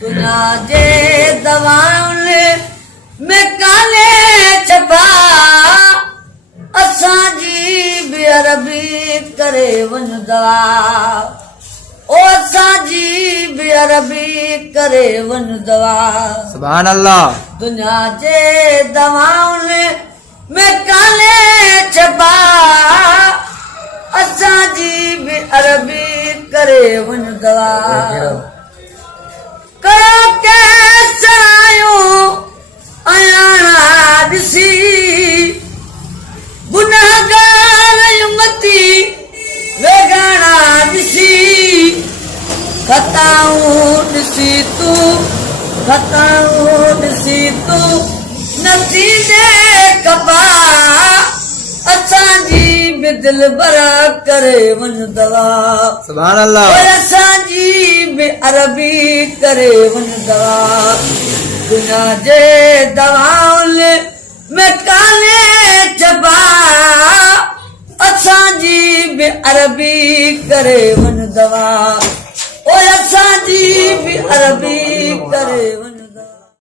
दुनिया जे दवाउनि में काले छपा असांजी बि अरबी करे वञ दवा ओ असांजी बि अरबी करे वञ दवा सुभान अल्लाह। दुनिया जे दवाउनि में काले छपा असांजी बि अरबी करे वञ दवा करो कैसायूं अयाणा ॾिसी गुनाहगार उम्मती वेगाणा ॾिसी खताऊं ॾिसी तूं नथी दे कबा असांजी बि दिल बर करे वञ दवा सुभान अल्लाह। असांजी बि अरबी करे वञ दवा दुनिया जे दवाउनि में काले छपा असांजी बि अरबी करे वञ दवा ओ असांजी बि अरबी करे वञ